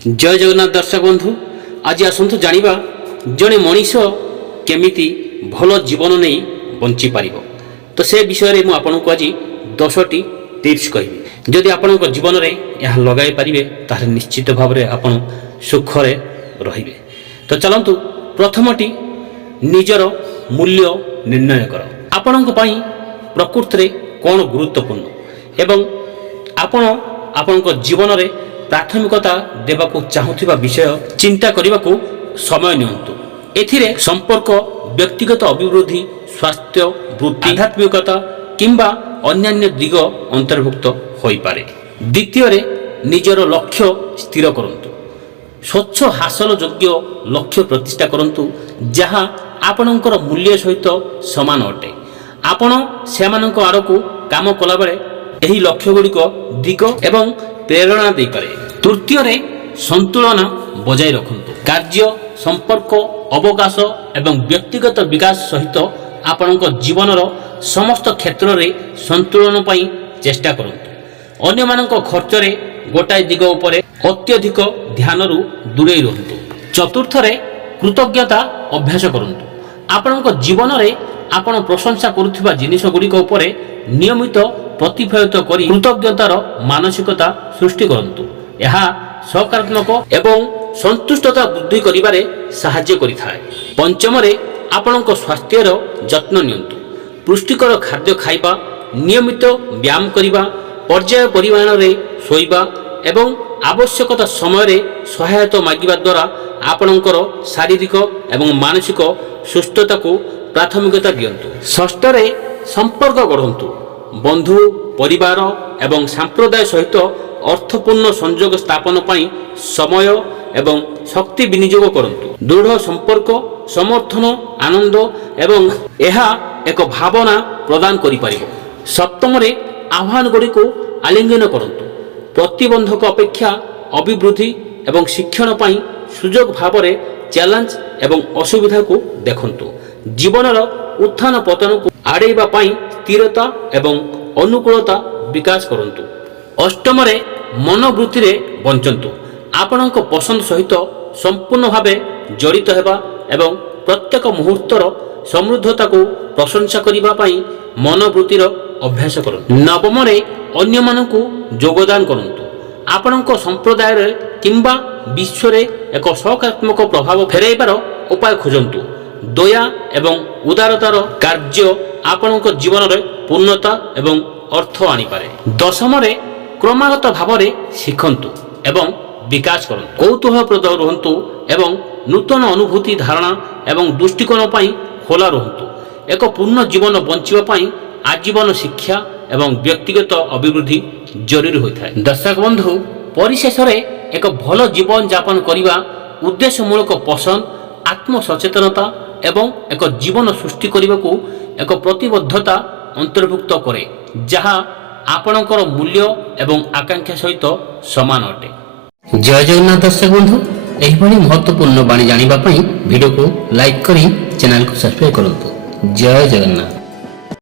जय जगन्नाथ दर्शक बंधु आज आसतु जानिबा जड़े मनीष केमिति भल जीवन नहीं बंची पारिबो। तो से विषय रे मु आपनको आज 10टी टिप्स कहबी। जदि आपनक जीवन रे यह लगाई पारिबे ताहे निश्चित भाव रे आपन सुख रे रहिबे। तो चलंतु प्रथमटी निजर मूल्य निर्णय कर। आपनक पई प्रकृति रे कोन गुरुत्वपूर्ण एवं आपण आपनक जीवन रे प्राथमिकता देवाकू चाहूथिबा विषय चिंता करने समय नियंतु। एथिरे संपर्क, व्यक्तिगत अभिवृद्धि, स्वास्थ्य, वृत्ति, आध्यात्मिकता किंबा अन्यान्य दिग अंतर्भुक्त होई पारे। द्वितीय रे निजर लक्ष्य स्थिर करंतु। स्वच्छ हासिल योग्य लक्ष्य प्रतिष्ठा करंतु जहाँ आपणकर मूल्य सहित समान अटे। आपण सेमानक आड़कू काम कला बेले एही लक्ष्य गुड़िक दिग एवं प्रेरणा दे पारे। तृतीय रे संतुलन बजाय रखंतु। कार्य, संपर्क, अवकाश एवं व्यक्तिगत विकास सहित आपणक जीवनर समस्त क्षेत्र रे संतुलन पई चेष्टा करंतु। अन्य मानक खर्च रे गोटाय दिग उपरे अत्यधिक ध्यान रु दूरे रहंतु। चतुर्थ रे कृतज्ञता अभ्यास करंतु। आपणक जीवन रे आपण प्रशंसा करुथिबा जिनिस गुड़िक उपरे नियमित प्रतिफलित करी कृतज्ञतार मानसिकता सृष्टि करंतु। यह सकारात्मक एवं संतुष्टता वृद्धि करिबारे सहाय्य करिथाय। पंचम रे आपणक स्वास्थ्यर जत्न नियंतु। पुष्टिकर खाद्य खाइबा, नियमित व्यायाम करिबा, पर्याय परिमाण रे सोइबा एवं आवश्यकता समय रे सहायता मागिबा द्वारा आपणकर शारीरिक एवं मानसिक सुस्थता को प्राथमिकता दियंतु। षष्ठ रे संपर्क गढ़ंतु। बंधु, परिवार एवं संप्रदाय सहित अर्थपूर्ण संयोग स्थापन पाई समय एवं शक्ति विनियोग करंतु। दृढ़ संपर्क, समर्थन, आनंद एवं यह एक भावना प्रदान करि परिबो। सप्तम रे आह्वान गुड़ी को आलिंगन करंतु। प्रतिबंधक अपेक्षा अभिवृद्धि एवं शिक्षण पाई सुजोग भाव रे चैलेंज एवं असुविधा को देखंतु। जीवनर उत्थान पतन को आड़ेबा पाई स्थिरता एवं अनुकूलता विकास करंतु। अष्टम रे मनोवृत्ति रे बंचंतु। आपणक पसंद सहित संपूर्ण भावे जड़ित हेबा एवं प्रत्येक मुहूर्तर समृद्धता को प्रशंसा करिबा पाई मनोवृत्तिर अभ्यास करंतु। नवम रे अन्य मानकु योगदान करंतु। आपणक संप्रदाय रे किंबा विश्व रे एक सकारात्मक प्रभाव फेराइबार उपाय खोजंतु। दया एवं उदारतार कार्य आपणक जीवन रे पूर्णता एवं अर्थ आनी पारे। दशम रे क्रमागत भाव रे शिखंतु एवं विकास करंतु। कौतूहलप्रद रहंतु एवं नूतन अनुभूति, धारणा एवं दृष्टिकोण पाई खोला रहंतु। एक पूर्ण जीवन बंचिबा पाई आजीवन शिक्षा एवं व्यक्तिगत अभिवृद्धि जरूरी होइथाय। दर्शक बंधु, परिशेष रे एक भल जीवन यापन करिबा उद्देश्यमूलक पसंद, आत्म सचेतनता एवं एक जीवन सृष्टि करने को एक प्रतिबद्धता अंतर्भुक्त करे जहाँ आपणकर मूल्य एवं आकांक्षा सहित समान अटे। जय जगन्नाथ दर्शक बंधु, एहिभଳି महत्वपूर्ण बाणी जानिबा पई वीडियो को लाइक करी चैनल को सब्सक्राइब करंतु। जय जगन्नाथ।